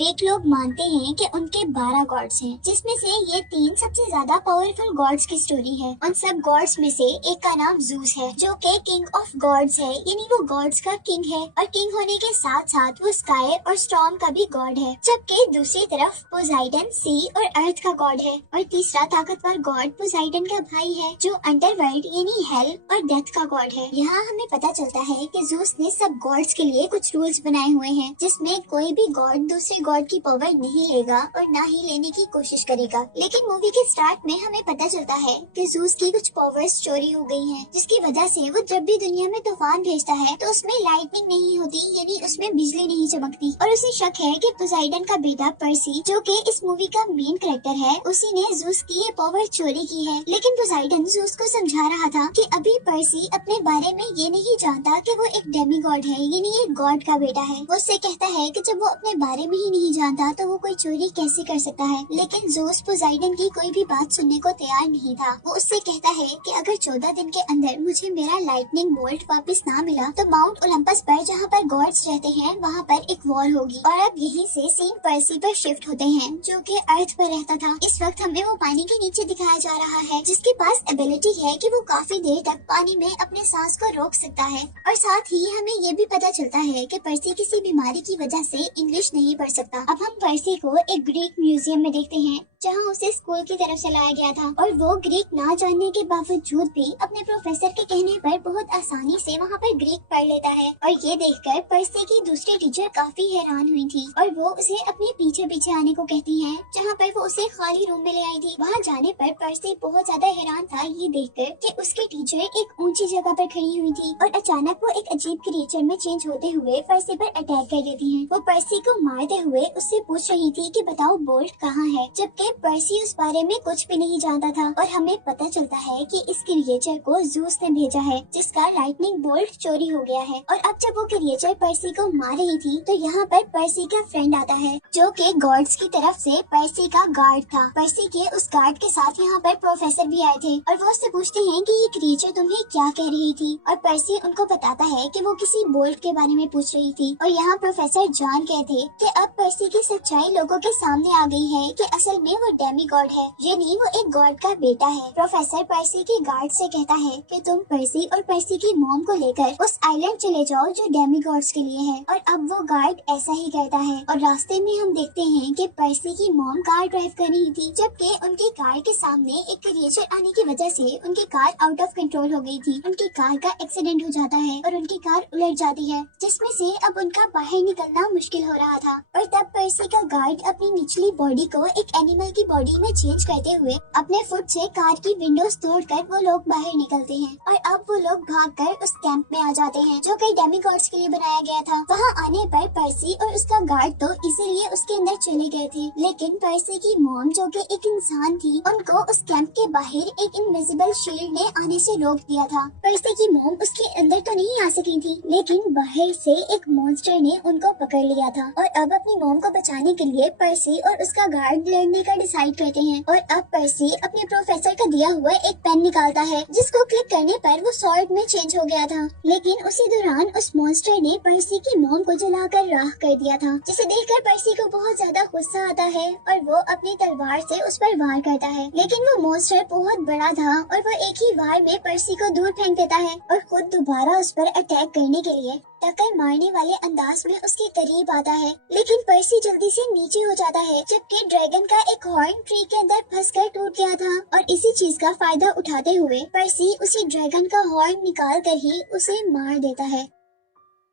Greek लोग मानते हैं कि उनके 12 गॉड्स हैं, जिसमें से ये 3 सबसे ज्यादा पावरफुल गॉड्स की स्टोरी है। उन सब गॉड्स में से एक का नाम जूस है, जो कि किंग ऑफ गॉड्स है, यानी वो गॉड्स का किंग है। और किंग होने के साथ साथ वो स्काई और स्टॉर्म का भी गॉड है। जबकि दूसरी तरफ पोसाइडन सी और अर्थ का गॉड है। और तीसरा ताकतवर गॉड पोसाइडन का भाई है, जो अंडरवर्ल्ड यानी हेल और डेथ का गॉड है। यहाँ हमें पता चलता है कि जूस ने सब गॉड्स के लिए कुछ रूल्स बनाए हुए हैं, जिसमें कोई भी गॉड दूसरे गॉड की पावर नहीं लेगा और ना ही लेने की कोशिश करेगा। लेकिन मूवी के स्टार्ट में हमें पता चलता है कि जूस की कुछ पावर्स चोरी हो गई हैं, जिसकी वजह से वो जब भी दुनिया में तूफान भेजता है तो उसमें लाइटनिंग नहीं होती, यानी उसमें बिजली नहीं चमकती। और उसे शक है कि पोसाइडन का बेटा पर्सी, जो कि इस मूवी का मेन कैरेक्टर है, उसी ने जूस की ये पावर चोरी की है। लेकिन पोसाइडन जूस को समझा रहा था कि अभी पर्सी अपने बारे में ये नहीं जानता कि वो एक डेमी गॉड है, यानी एक गॉड का बेटा है। वो उससे कहता है कि जब वो अपने बारे में ही नहीं जानता तो वो कोई चोरी कैसे कर सकता है। लेकिन जूस पोसाइडन की कोई भी बात सुनने को तैयार नहीं था। वो उससे कहता है कि अगर 14 दिन के अंदर मुझे मेरा लाइटनिंग बोल्ट वापस ना मिला तो माउंट ओलंपस पर, जहाँ पर गॉड्स रहते हैं, वहाँ पर एक वॉर होगी। और अब यहीं से सीन पर्सी पर शिफ्ट होते हैं, जो कि अर्थ पर रहता था। इस वक्त हमें वो पानी के नीचे दिखाया जा रहा है, जिसके पास एबिलिटी है कि वो काफी देर तक पानी में अपने सांस को रोक सकता है। और साथ ही हमें ये भी पता चलता है कि पर्सी किसी बीमारी की वजह से इंग्लिश नहीं पढ़ सकता। अब हम पर्सी को एक ग्रीक म्यूजियम में देखते हैं, जहाँ उसे स्कूल की तरफ चलाया गया था। और वो ग्रीक ना जानने के बावजूद भी अपने प्रोफेसर के कहने पर बहुत आसानी से वहाँ पर ग्रीक पढ़ लेता है। और ये देखकर पर्सी की दूसरी टीचर काफी हैरान हुई थी और वो उसे अपने पीछे पीछे आने को कहती है, जहाँ पर वो उसे खाली रूम में ले आई थी। वहाँ जाने पर पर्सी बहुत ज्यादा हैरान था ये देखकर कि उसकी टीचर एक ऊंची जगह पर खड़ी हुई थी और अचानक वो एक अजीब क्रिएचर में चेंज होते हुए पर्सी पर अटैक कर देती है। वो पर्सी को मारते हुए उससे पूछ रही थी कि बताओ बोल्ट कहाँ है, जबकि पर्सी उस बारे में कुछ भी नहीं जानता था। और हमें पता चलता है कि इस क्रिएचर को जूस ने भेजा है, जिसका लाइटनिंग बोल्ट चोरी हो गया है। और अब जब वो क्रिएचर पर्सी को मार रही थी तो यहाँ पर पर्सी का फ्रेंड आता है, जो कि गॉड्स की तरफ से पर्सी का गार्ड था। पर्सी के उस गार्ड के साथ यहाँ पर प्रोफेसर भी आए थे और वो उससे पूछते हैं कि ये क्रिएचर तुम्हें क्या कह रही थी। और पर्सी उनको बताता है कि वो किसी बोल्ट के बारे में पूछ रही थी। और यहाँ प्रोफेसर जॉन कहते कि अब पर्सी की सच्चाई लोगों के सामने आ गई है कि असल में वो डेमी गॉड है, यानी वो एक गॉड का बेटा है। प्रोफेसर पर्सी के गार्ड से कहता है कि तुम पर्सी और पर्सी की मॉम को लेकर उस आइलैंड चले जाओ जो डेमी गॉड्स के लिए है। और अब वो गार्ड ऐसा ही कहता है और रास्ते में हम देखते हैं कि पर्सी की मॉम कार ड्राइव कर रही थी, जबकि उनकी कार के सामने एक क्रिएचर आने की वजह से उनकी कार आउट ऑफ कंट्रोल हो गई थी। उनकी कार का एक्सीडेंट हो जाता है और उनकी कार उलट जाती है, जिसमें से अब उनका बाहर निकलना मुश्किल हो रहा था। और तब पर्सी का गार्ड अपनी निचली बॉडी को एक एनिमल की बॉडी में चेंज करते हुए अपने फुट से कार की विंडोज तोड़कर वो लोग बाहर निकलते हैं। और अब वो लोग भागकर उस कैंप में आ जाते हैं, जो कई डेमी गॉड्स के लिए बनाया गया था। वहाँ आने पर पर्सी और उसका गार्ड तो इसीलिए उसके अंदर चले गए थे, लेकिन पर्सी की मॉम, जो कि एक इंसान थी, उनको उस कैंप के बाहर एक इनविजिबल शील्ड ने आने से रोक दिया था। पर्सी की मॉम उसके अंदर तो नहीं आ सकी थी, लेकिन बाहर से एक मॉन्स्टर ने उनको पकड़ लिया था। और अब अपनी मॉम को बचाने के लिए पर्सी और उसका गार्ड लड़ने का डिसाइड करते हैं। और अब पर्सी अपने प्रोफेसर का दिया हुआ एक पेन निकालता है, जिसको क्लिक करने पर वो स्वॉर्ड में चेंज हो गया था। लेकिन उसी दौरान उस मॉन्स्टर ने पर्सी की मॉम को जलाकर राख कर दिया था, जिसे देखकर पर्सी को बहुत ज्यादा गुस्सा आता है और वो अपनी तलवार से उस पर वार करता है। लेकिन वो मॉन्स्टर बहुत बड़ा था और वो एक ही वार में पर्सी को दूर फेंक देता है और खुद दोबारा उस पर अटैक करने के लिए टक्कर मारने वाले अंदाज में उसके करीब आता है। लेकिन पर्सी जल्दी से नीचे हो जाता है, जबकि ड्रैगन का एक हॉर्न ट्री के अंदर फंसकर टूट गया था। और इसी चीज का फायदा उठाते हुए पर्सी उसी ड्रैगन का हॉर्न निकाल कर ही उसे मार देता है।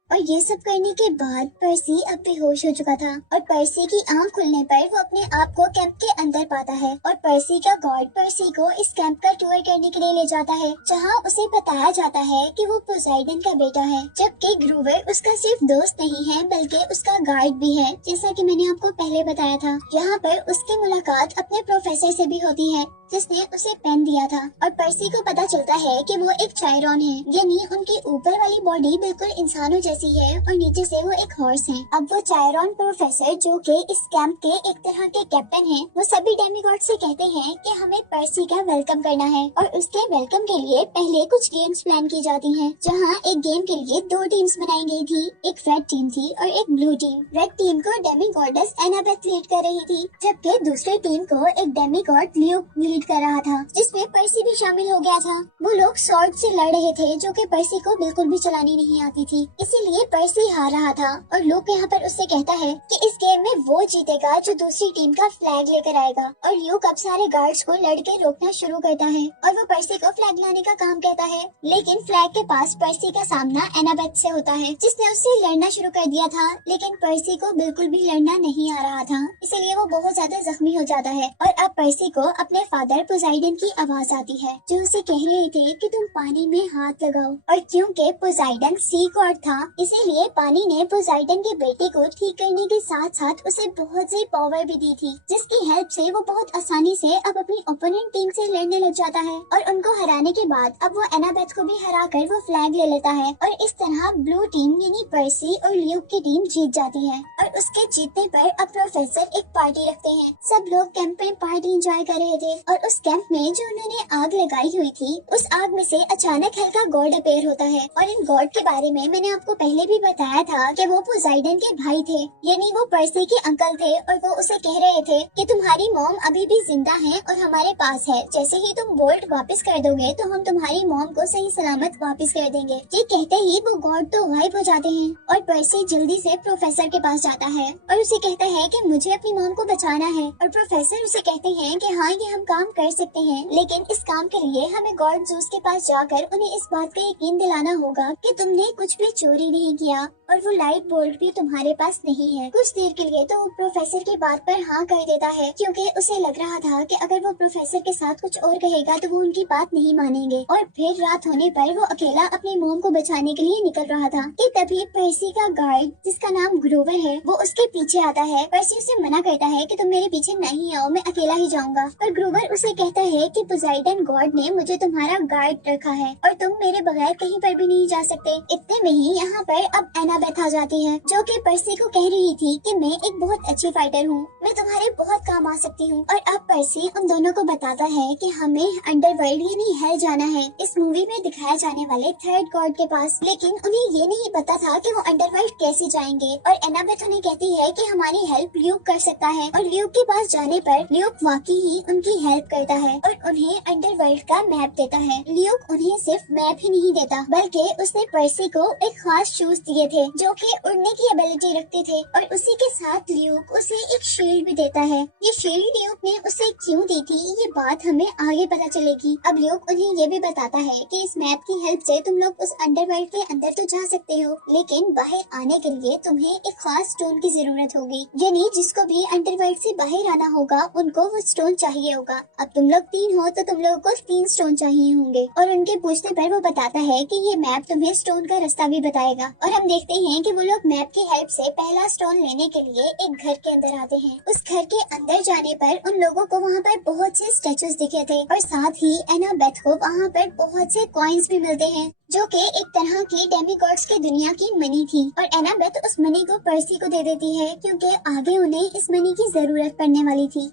और ये सब करने के बाद पर्सी अब बेहोश हो चुका था और पर्सी की आंख खुलने पर वो अपने आप को कैंप के अंदर पाता है। और पर्सी का गार्ड पर्सी को इस कैंप का टूर करने के लिए ले जाता है, जहाँ उसे बताया जाता है कि वो पोसाइडन का बेटा है, जबकि ग्रूवर उसका सिर्फ दोस्त नहीं है बल्कि उसका गार्ड भी है, जैसा कि मैंने आपको पहले बताया था। यहाँ पर उसकी मुलाकात अपने प्रोफेसर से भी होती है, जिसने उसे पेन दिया था। और पर्सी को पता चलता है कि वो एक चायरॉन है, यानी उनकी ऊपर वाली बॉडी बिल्कुल इंसानों जैसी जैसी है और नीचे से वो एक हॉर्स है। अब वो चायरॉन प्रोफेसर जो कि इस कैंप के एक तरह के कैप्टन हैं, वो सभी डेमीगॉड से कहते हैं कि हमें पर्सी का वेलकम करना है और उसके वेलकम के लिए पहले कुछ गेम्स प्लान की जाती हैं, जहां एक गेम के लिए 2 टीम्स बनाई गई थी। एक रेड टीम थी और एक ब्लू टीम। रेड टीम को डेमीगॉडेस एनाबेथ लीड कर रही थी, जबकि दूसरी टीम को एक डेमीगॉड ल्यूक लीड कर रहा था, जिसमें पर्सी भी शामिल हो गया था। वो लोग स्वॉर्ड से लड़ रहे थे, जो कि पर्सी को बिल्कुल भी चलानी नहीं आती थी, इसीलिए पर्सी हार रहा था। और ल्यूक यहाँ पर उससे कहता है कि इस गेम में वो जीतेगा जो दूसरी टीम का फ्लैग लेकर आएगा। और ल्यूक अब सारे गार्ड्स को लड़के रोकना शुरू करता है और वो पर्सी को फ्लैग लाने का काम कहता है, लेकिन फ्लैग के पास पर्सी का सामना एनाबेथ से होता है, जिसने उससे लड़ना शुरू कर दिया था। लेकिन पर्सी को बिल्कुल भी लड़ना नहीं आ रहा था, इसलिए वो बहुत ज्यादा जख्मी हो जाता है। और अब पर्सी को अपने फादर पोसाइडन की आवाज आती है, जो उसे कह रहे थे कि तुम पानी में हाथ लगाओ। और क्योंकि पोसाइडन सी गॉड था, इसीलिए पानी ने पोसाइडन के बेटे को ठीक करने के साथ साथ उसे बहुत सी पावर भी दी थी, जिसकी हेल्प से वो बहुत आसानी से अब अपनी ओपोनेंट टीम से लड़ने लग जाता है। और उनको हराने के बाद अब वो एनाबेथ को भी हरा कर वो फ्लैग ले लेता है। और इस तरह ब्लू टीम यानी पर्सी और ल्यूक की टीम जीत जाती है। और उसके जीतने पर अब प्रोफेसर एक पार्टी रखते हैं। सब लोग कैंप में पार्टी एंजॉय कर रहे थे और उस कैंप में जो उन्होंने आग लगाई हुई थी, उस आग में से अचानक हल्का गॉड अपेयर होता है। और इन गॉड के बारे में मैंने आपको पहले भी बताया था कि वो पोसाइडन के भाई थे, यानी वो पर्सी के अंकल थे। और वो उसे कह रहे थे कि तुम्हारी मॉम अभी भी जिंदा है और हमारे पास है, जैसे ही तुम बोल्ट वापस कर दोगे तो हम तुम्हारी मॉम को सही सलामत वापस कर देंगे। ये कहते ही वो गॉड तो गायब हो जाते हैं और पर्सी जल्दी से प्रोफेसर के पास जाता है और उसे कहता है कि मुझे अपनी मॉम को बचाना है। और प्रोफेसर उसे कहते हैं कि हाँ, ये हम काम कर सकते हैं, लेकिन इस काम के लिए हमें गॉड जूस के पास जाकर उन्हें इस बात का यकीन दिलाना होगा कि तुमने कुछ भी चोरी नहीं किया और वो लाइट बोल्ट भी तुम्हारे पास नहीं है। कुछ देर के लिए तो वो प्रोफेसर की बात पर हाँ कर देता है, क्योंकि उसे लग रहा था कि अगर वो प्रोफेसर के साथ कुछ और कहेगा तो वो उनकी बात नहीं मानेंगे। और फिर रात होने पर वो अकेला अपनी मॉम को बचाने के लिए निकल रहा था कि तभी पर्सी का गार्ड, जिसका नाम ग्रोवर है, वो उसके पीछे आता है। पर्सी उसे मना करता है कि तुम मेरे पीछे नहीं आओ, मैं अकेला ही जाऊंगा। पर ग्रोवर उसे कहता है कि पोसाइडन गॉड ने मुझे तुम्हारा गार्ड रखा है और तुम मेरे बगैर कहीं पर भी नहीं जा सकते। इतने में ही यहाँ पर अब एनाबेथ आ जाती है, जो कि पर्सी को कह रही थी कि मैं एक बहुत अच्छी फाइटर हूँ, मैं तुम्हारे बहुत काम आ सकती हूँ। और अब पर्सी उन दोनों को बताता है कि हमें अंडरवर्ल्ड यानी हेल जाना है, इस मूवी में दिखाया जाने वाले थर्ड गॉड के पास। लेकिन उन्हें ये नहीं पता था कि वो अंडरवर्ल्ड कैसे जाएंगे। और एनाबेथ उन्हें कहती है कि हमारी हेल्प ल्यूक कर सकता है। और ल्यूक के पास जाने पर ल्यूक वाकई ही उनकी हेल्प करता है और उन्हें अंडरवर्ल्ड का मैप देता है। ल्यूक उन्हें सिर्फ मैप ही नहीं देता, बल्कि उसने पर्सी को एक खास शूज दिए थे जो कि उड़ने की एबिलिटी रखते थे। और उसी के साथ ल्यूक उसे एक शील्ड भी देता है। ये शील्ड ल्यूक ने उसे क्यों दी थी, ये बात हमें आगे पता चलेगी। अब ल्यूक उन्हें ये भी बताता है कि इस मैप की हेल्प से तुम लोग उस अंडरवर्ल्ड के अंदर तो जा सकते हो, लेकिन बाहर आने के लिए तुम्हें एक खास स्टोन की जरूरत होगी, यानी जिसको भी अंडरवर्ल्ड से बाहर आना होगा उनको वो स्टोन चाहिए होगा। अब तुम लोग 3 हो तो तुम लोगों को 3 स्टोन चाहिए होंगे। और उनके पूछने पर वो बताता है कि ये मैप तुम्हें स्टोन का रास्ता भी बताएगा। और हम देखते हैं कि वो लोग मैप की हेल्प से पहला स्टोन लेने के लिए एक घर के अंदर आते हैं। उस घर के अंदर जाने पर उन लोगों को वहाँ पर बहुत से स्टेचूज दिखे थे और साथ ही एनाबेथ को वहाँ पर बहुत से कॉइन्स भी मिलते हैं, जो कि एक तरह की डेमीगॉड्स की दुनिया की मनी थी। और एनाबेथ उस मनी को पर्सी को दे देती है, क्योंकि आगे उन्हें इस मनी की जरूरत पड़ने वाली थी।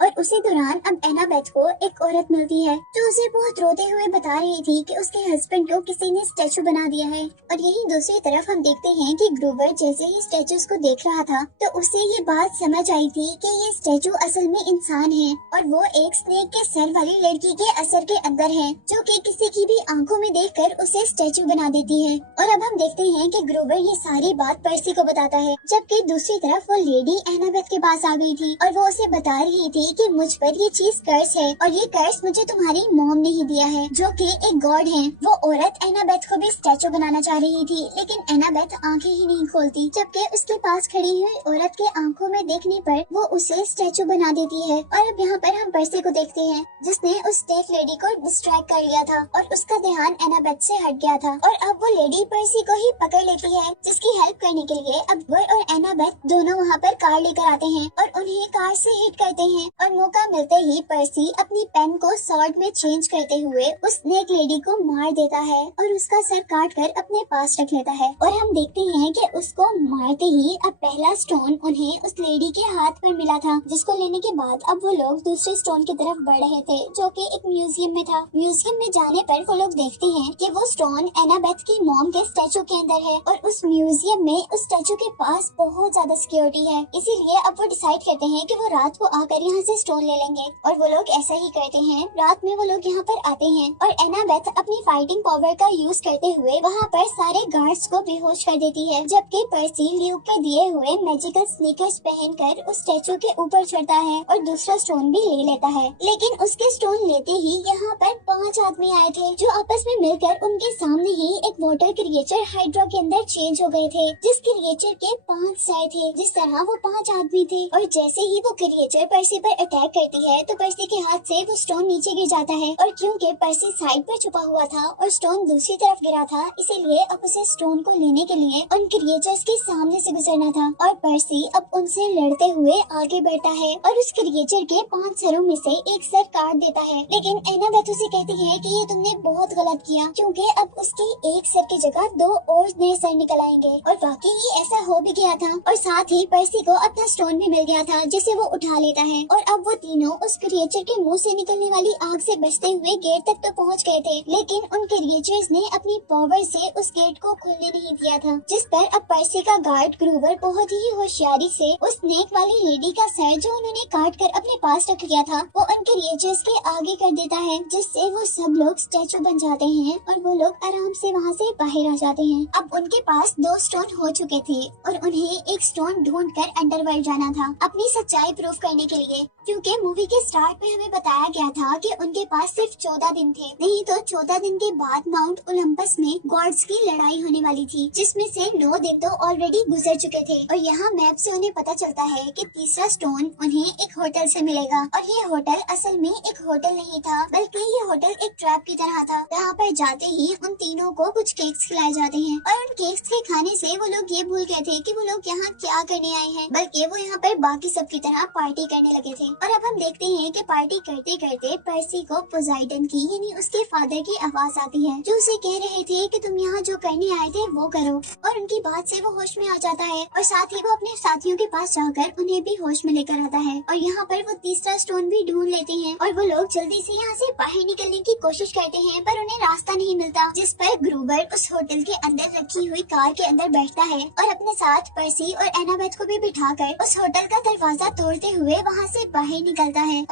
और उसी दौरान अब एनाबेथ को एक औरत मिलती है, जो उसे बहुत रोते हुए बता रही थी कि उसके हस्बैंड को किसी ने स्टैचू बना दिया है। और यही दूसरी तरफ हम देखते हैं कि ग्रोवर जैसे ही स्टैचूज को देख रहा था, तो उसे ये बात समझ आई थी कि ये स्टैचू असल में इंसान है और वो एक स्नेक के सर वाली लड़की के असर के अंदर है, जो कि किसी की भी आंखों में देखकर उसे स्टैचू बना देती है। और अब हम देखते हैं कि ग्रोवर ये सारी बात पर्सी को बताता है, जबकि दूसरी तरफ वो लेडी एनाबेथ के पास आ गई थी और वो उसे बता रही थी कि मुझ पर ये चीज कर्स है और ये कर्स मुझे तुम्हारी मॉम ने ही दिया है, जो कि एक गॉड है। वो औरत एनाबेथ को भी स्टैचू बनाना चाह रही थी, लेकिन एनाबेथ आंखें ही नहीं खोलती, जबकि उसके पास खड़ी हुई औरत के आंखों में देखने पर वो उसे स्टैचू बना देती है। और अब यहाँ पर हम पर्सी को देखते हैं, जिसने उस स्नेक लेडी को डिस्ट्रैक्ट कर लिया था और उसका ध्यान एनाबेथ से हट गया था। और अब वो लेडी पर्सी को ही पकड़ लेती है, जिसकी हेल्प करने के लिए अब ग्रोवर और एनाबेथ दोनों वहाँ पर कार लेकर आते हैं और उन्हें कार से हिट करते हैं और मौका मिलते ही पर्सी अपनी पेन को सॉर्ड में चेंज करते हुए उस स्नेक लेडी को मार देता है और उसका सर काट कर अपने पास रख लेता है। और हम देखते हैं कि उसको मारते ही अब पहला स्टोन उन्हें उस लेडी के हाथ पर मिला था, जिसको लेने के बाद अब वो लोग दूसरे स्टोन की तरफ बढ़ रहे थे जो कि एक म्यूजियम में था। म्यूजियम में जाने पर वो लोग देखते हैं कि वो स्टोन एनाबेथ की मॉम के स्टैचू के अंदर है और उस म्यूजियम में उस स्टैचू के पास बहुत ज्यादा सिक्योरिटी है, इसीलिए अब वो डिसाइड करते हैं कि वो रात को आकर यहाँ से स्टोन ले लेंगे। और वो लोग ऐसा ही करते हैं। रात में वो लोग यहाँ पर आते हैं और एनाबेथ अपनी फाइटिंग पावर का यूज करते हुए वहाँ पर सारे गार्ड्स को बेहोश कर देती है, जबकि पर्सी ल्यूक के दिए हुए मैजिकल स्नीकर्स पहनकर उस स्टैचू के ऊपर चढ़ता है और दूसरा स्टोन भी ले लेता है। लेकिन उसके स्टोन लेते ही यहाँ पर 5 आदमी आए थे जो आपस में मिलकर उनके सामने ही एक वाटर क्रिएचर हाइड्रा के अंदर चेंज हो गए थे, जिस क्रिएचर के 5 सर थे। जिस तरह वो 5 आदमी थे और जैसे ही वो क्रिएचर पर्सी पर अटैक करती है तो पर्सी के हाथ से वो स्टोन नीचे गिर जाता है। और क्योंकि पर्सी साइड पर छुपा हुआ था और स्टोन दूसरी तरफ गिरा था, इसीलिए अब उसे स्टोन को लेने के लिए उन क्रिएचर्स के सामने से गुजरना था। और पर्सी अब उनसे लड़ते हुए आगे बढ़ता है और उस क्रिएचर के 5 सरों में से एक सर काट देता है। लेकिन एनाबेथ उसे कहती है कि ये तुमने बहुत गलत किया, क्योंकि अब उसके एक सर की जगह 2 और नए सर निकल आएंगे। और वाकई ही ऐसा हो भी गया था और साथ ही पर्सी को अपना स्टोन भी मिल गया था, जिसे वो उठा लेता है। और अब वो तीनों उस क्रिएचर के मुंह से निकलने वाली आग से बचते हुए गेट तक तो पहुंच गए थे, लेकिन उन क्रिएचर्स ने अपनी पावर से उस गेट को खुलने नहीं दिया था, जिस पर अब पर्सी का गार्ड ग्रूवर बहुत ही होशियारी से उस स्नेक वाली लेडी का सर जो उन्होंने काट कर अपने पास रख लिया था वो उन क्रिएचर्स के आगे कर देता है, जिससे वो सब लोग स्टैचू बन जाते हैं और वो लोग आराम से वहाँ से बाहर आ जाते हैं। अब उनके पास 2 स्टोन हो चुके थे और उन्हें एक स्टोन ढूंढकर अंडरवर्ल्ड जाना था अपनी सच्चाई प्रूफ करने के लिए, क्योंकि मूवी के स्टार्ट में हमें बताया गया था कि उनके पास सिर्फ 14 दिन थे, नहीं तो 14 दिन के बाद माउंट ओलंपस में गॉड्स की लड़ाई होने वाली थी, जिसमें से 9 दिन तो ऑलरेडी गुजर चुके थे। और यहाँ मैप से उन्हें पता चलता है कि तीसरा स्टोन उन्हें एक होटल से मिलेगा और ये होटल असल में एक होटल नहीं था, बल्कि ये होटल एक ट्रैप की तरह था, जहाँ पर जाते ही उन तीनों को कुछ केक्स खिलाए जाते हैं। और उन केक्स के खाने से वो लोग ये भूल गए थे कि वो लोग यहाँ क्या करने आए हैं, बल्कि वो यहाँ पर बाकी सब की तरह पार्टी करने लगे थे। और अब हम देखते हैं कि पार्टी करते करते पर्सी को पोसाइडन की यानी उसके फादर की आवाज आती है, जो उसे कह रहे थे कि तुम यहाँ जो करने आए थे वो करो। और उनकी बात से वो होश में आ जाता है और साथ ही वो अपने साथियों के पास जाकर उन्हें भी होश में लेकर आता है। और यहाँ पर वो तीसरा स्टोन भी ढूंढ लेते हैं और वो लोग जल्दी से यहाँ से बाहर निकलने की कोशिश करते हैं, पर उन्हें रास्ता नहीं मिलता, जिस पर ग्रूवर उस होटल के अंदर रखी हुई कार के अंदर बैठता है और अपने साथ पर्सी और एनाबेथ को भी बिठाकर उस होटल का दरवाजा तोड़ते हुए वहाँ से बाहर निकलता है।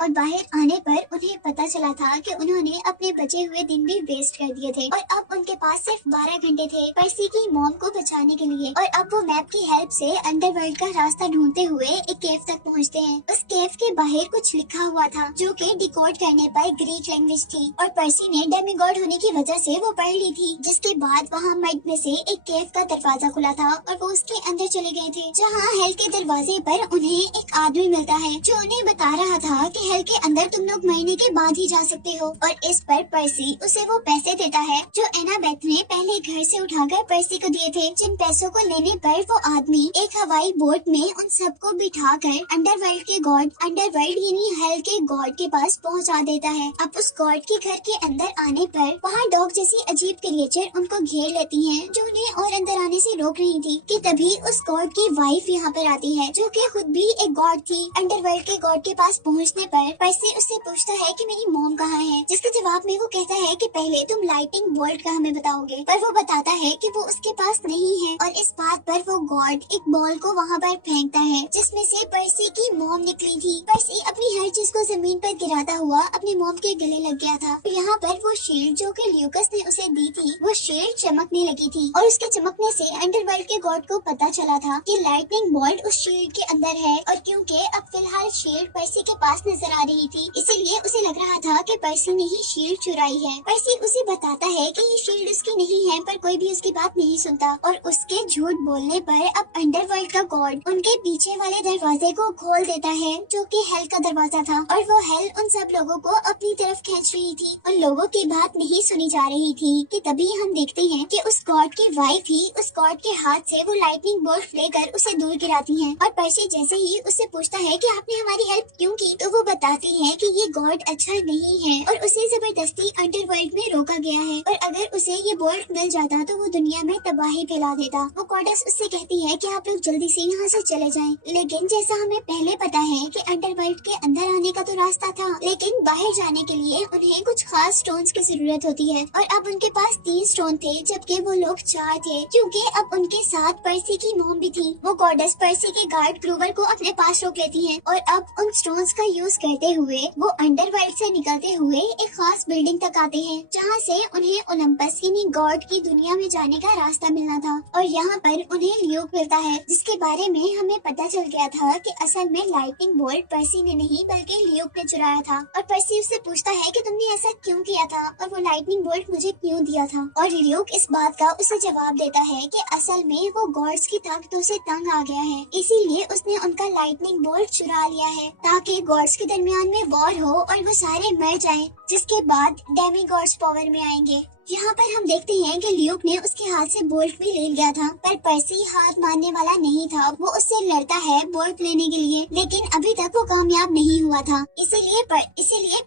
और बाहर आने पर उन्हें पता चला था कि उन्होंने अपने बचे हुए दिन भी वेस्ट कर दिए थे और अब उनके पास सिर्फ 12 घंटे थे पर्सी की मॉम को बचाने के लिए। और अब वो मैप की हेल्प से अंडरवर्ल्ड का रास्ता ढूंढते हुए एक केव तक पहुंचते हैं। उस केव के बाहर कुछ लिखा हुआ था जो कि डिकोड करने पर ग्रीक लैंग्वेज थी और पर्सी ने डेमीगॉड होने की वजह से वो पढ़ ली थी, जिसके बाद वहाँ मड में से एक केव का दरवाजा खुला था और वो उसके अंदर चले गए थे, जहाँ हेल के दरवाजे पर उन्हें एक आदमी मिलता है जो उन्हें बता रहा था कि हेल के अंदर तुम लोग महीने के बाद ही जा सकते हो। और इस पर पर्सी उसे वो पैसे देता है जो एनाबेथ ने पहले घर से उठाकर पर्सी को दिए थे, जिन पैसों को लेने पर वो आदमी एक हवाई बोट में उन सबको बिठाकर अंडरवर्ल्ड के गॉड अंडरवर्ल्ड यानी हेल के गॉड के पास पहुंचा देता है। अब उस गॉड के घर के अंदर आने पर वहाँ डॉग जैसी अजीब क्रिएचर उनको घेर लेती हैं, जो उन्हें और अंदर आने से रोक रही थी कि तभी उस गॉड की वाइफ यहाँ पर आती है, जो कि खुद भी एक गॉड थी। अंडरवर्ल्ड के गॉड के पास पहुँचने पर पर्सी उससे पूछता है कि मेरी मॉम कहाँ है, जिसके जवाब में वो कहता है कि पहले तुम लाइटिंग बोल्ट का हमें बताओगे, पर वो बताता है कि वो उसके पास नहीं है। और इस बात पर वो गॉड एक बॉल को वहाँ पर फेंकता है जिसमें से पर्सी की मॉम निकली थी। पर्सी अपनी हर चीज को जमीन पर गिराता हुआ अपनी मॉम के गले लग गया था। यहाँ पर वो शील्ड जो कि ल्यूकस ने उसे दी थी वो शील्ड चमकने लगी थी और उसके चमकने से अंडरवर्ल्ड के गॉड को पता चला था कि लाइटनिंग बोल्ट उस शील्ड के अंदर है। और क्योंकि अब फिलहाल शील्ड पर्सी के पास नजर आ रही थी, इसीलिए उसे लग रहा था कि पर्सी ने ही शील्ड चुराई है। पर्सी उसे बताता है कि ये शील्ड उसकी नहीं है, पर कोई भी उसकी बात नहीं सुनता और उसके झूठ बोलने पर अब अंडरवर्ल्ड का गॉड उनके पीछे वाले दरवाजे को खोल देता है, जो कि हेल का दरवाजा था। और वो हेल उन सब लोगों को अपनी तरफ खींच रही थी। उन लोगों की बात नहीं सुनी जा रही थी कि तभी हम देखते हैं कि उस गॉड की वाइफ ही उस गॉड के हाथ से वो लाइटनिंग बोल्ट लेकर उसे दूर गिराती है। और पर्सी जैसे ही उससे पूछता है कि आपने हमारी हेल्प क्यों की, तो वो बताती है कि ये गॉड अच्छा नहीं है और उसे जबरदस्ती अंडरवर्ल्ड में रोका गया है, और अगर उसे ये बोल्ट मिल जाता तो वो दुनिया में तबाही फैला देता। वो गॉडेस उससे कहती है कि आप लोग जल्दी से यहाँ से चले जाएं। लेकिन जैसा हमें पहले पता है कि अंडरवर्ल्ड के अंदर आने का तो रास्ता था, लेकिन बाहर जाने के लिए उन्हें कुछ खास स्टोन्स की जरूरत होती है, और अब उनके पास 3 स्टोन थे जबकि वो लोग 4 थे, क्योंकि अब उनके साथ पर्सी की मॉम भी थी। वो गॉडेस पर्सी के गार्ड ग्रूवर को अपने पास रोक लेती है और अब उन स्टोन्स का यूज करते हुए वो अंडरवर्ल्ड से निकलते हुए एक खास बिल्डिंग तक आते हैं, जहाँ से उन्हें ओलंपस यानी गॉड की दुनिया में जाने का रास्ता मिलना था। और यहाँ पर उन्हें ल्यूक मिलता है, जिसके बारे में हमें पता चल गया था कि असल में लाइटनिंग बोल्ट पर्सी ने नहीं बल्कि ल्यूक ने चुराया था। और पर्सी उससे पूछता है कि तुमने ऐसा क्यों किया था और वो लाइटनिंग बोल्ट मुझे क्यों दिया था। और ल्यूक इस बात का उसे जवाब देता है कि असल में वो गॉड्स की ताकतों से तंग आ गया है, इसीलिए उसने उनका लाइटनिंग बोल्ट चुरा लिया है ताकि गॉड्स के दरमियान में वॉर हो और वो सारे मर जाएं, जिसके बाद डेमी गॉड्स पावर में आएंगे। यहाँ पर हम देखते हैं कि ल्यूक ने उसके हाथ से बोल्ट भी ले लिया था, पर पर्सी हाथ मारने वाला नहीं था। वो उससे लड़ता है बोल्ट लेने के लिए, लेकिन अभी तक वो कामयाब नहीं हुआ था। इसीलिए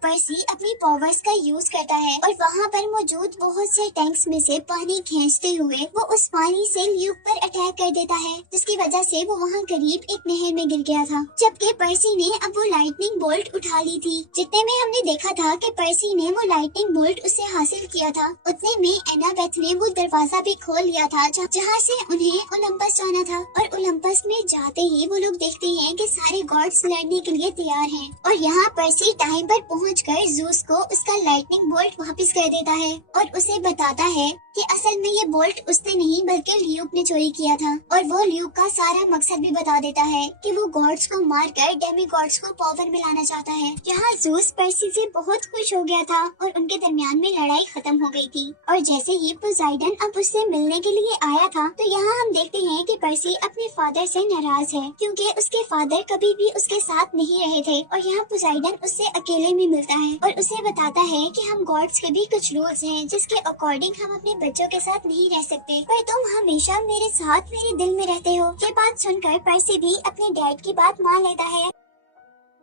पर्सी अपनी पावर्स का यूज करता है और वहाँ पर मौजूद बहुत से टैंक्स में से पानी खींचते हुए वो उस पानी से ल्यूक पर अटैक कर देता है, जिसकी वजह से वो वहाँ करीब एक नहर में गिर गया था। जबकि पर्सी ने अब वो लाइटनिंग बोल्ट उठा ली थी। जितने में हमने देखा था कि पर्सी ने वो लाइटनिंग बोल्ट उससे हासिल किया था, उतने में एनाबेथ ने वो दरवाजा भी खोल लिया था जहाँ से उन्हें ओलंपस जाना था। और ओलंपस में जाते ही वो लोग देखते हैं कि सारे गॉड्स लड़ने के लिए तैयार हैं। और यहाँ पर्सी टाइम पर पहुंचकर ज़ूस को उसका लाइटनिंग बोल्ट वापस कर देता है और उसे बताता है कि असल में ये बोल्ट उसने नहीं बल्कि ल्यूक ने चोरी किया था। और वो ल्यूक का सारा मकसद भी बता देता है कि वो गॉड्स को मारकर डेमी गॉड्स को पावर में लाना चाहता है। यहाँ ज़ूस पर्सी से बहुत खुश हो गया था और उनके दरमियान में लड़ाई खत्म हो गई थी। और जैसे ही पोसाइडन अब उससे मिलने के लिए आया था, तो यहाँ हम देखते हैं कि पर्सी अपने फादर से नाराज है, क्योंकि उसके फादर कभी भी उसके साथ नहीं रहे थे। और यहाँ पोसाइडन उससे अकेले में मिलता है और उसे बताता है कि हम गॉड्स के भी कुछ रूल्स हैं, जिसके अकॉर्डिंग हम अपने बच्चों के साथ नहीं रह सकते, पर तुम हमेशा मेरे साथ मेरे दिल में रहते हो। ये बात सुनकर पर्सी भी अपने डैड की बात मान लेता है।